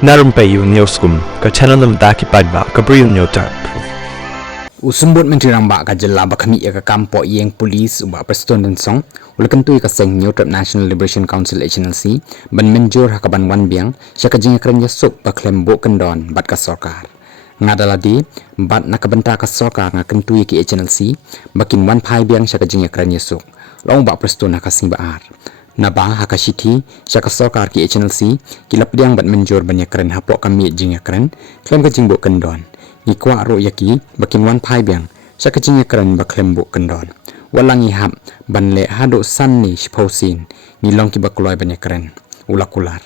Narumpayu Neoskum, ka channel nam daki padba, ka briyo nyotar. Usumbut Menteri Rambak ka jela ba kami ka kampo yang polis uba preston dan song ulakan tu ka seng New National Liberation Council HNLC ban menjur hakaban wan biang sya ka jinga kren yasuk ba klembo kendon bat ka sorkar ngadaladi bat nakabenta ka sorkar nga kentui ki HNLC bakin wan pai biang sya ka jinga kren yasuk long ba preston ka sing baar naba hakashiti sya ka sorkar ki HNLC kilap diang bat menjur banyak kren hapok kami jinga kren klem ka jingbo kendon ni kwa ro yaki bakin wan pai biang sa kacing kran baklembo kendon walang ihap banle hado san ni shposin ni long ki bakloi banyak kran ulakular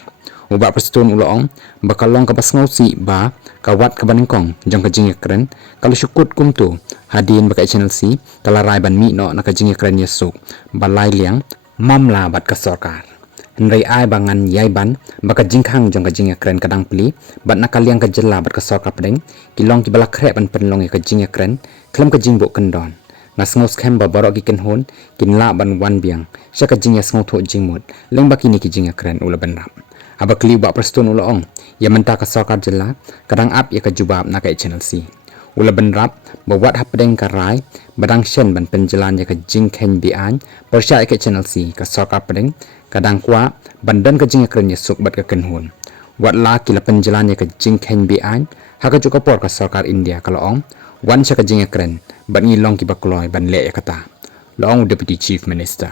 uba preston ulong bakalong ka basngausi ba kawat ka banengkong jong kacing kran kalau syukut kumtu hadin baka channel C talarai ban mi no na kacing kran yesuk balai liang mamla bat ka sorkar Nrai ai bangan yai ban baka jingkhang jong ka jinga kren kadang pli bat nakaliang ka jela bat ka sorka pedeng kilong ki bala krep ban penlong ka jinga kren klem ka jingbo kendon ngas ngos kem ba barok ki kenhon kin la ban wan biang sya ka jinga sngo tho jingmut leng baki ni ki jinga kren ula benrap aba kli ba preston ula ong ya menta ka sorka jela kadang ap ya ka jubab na ka channel C ula benrap bawat hapdeng karai badang shen ban penjelan ya ka jingkhen bian persya ka channel C ka sorka pedeng kadang kwa bandan ka jinga kren yesuk bat ka kenhun wat la kila penjelan ya ka jingkhen bian haka juga por ka sarkar India kalau ong wan sya ka jinga kren bat ngilong ki bakloi ban le ya kata long deputy chief minister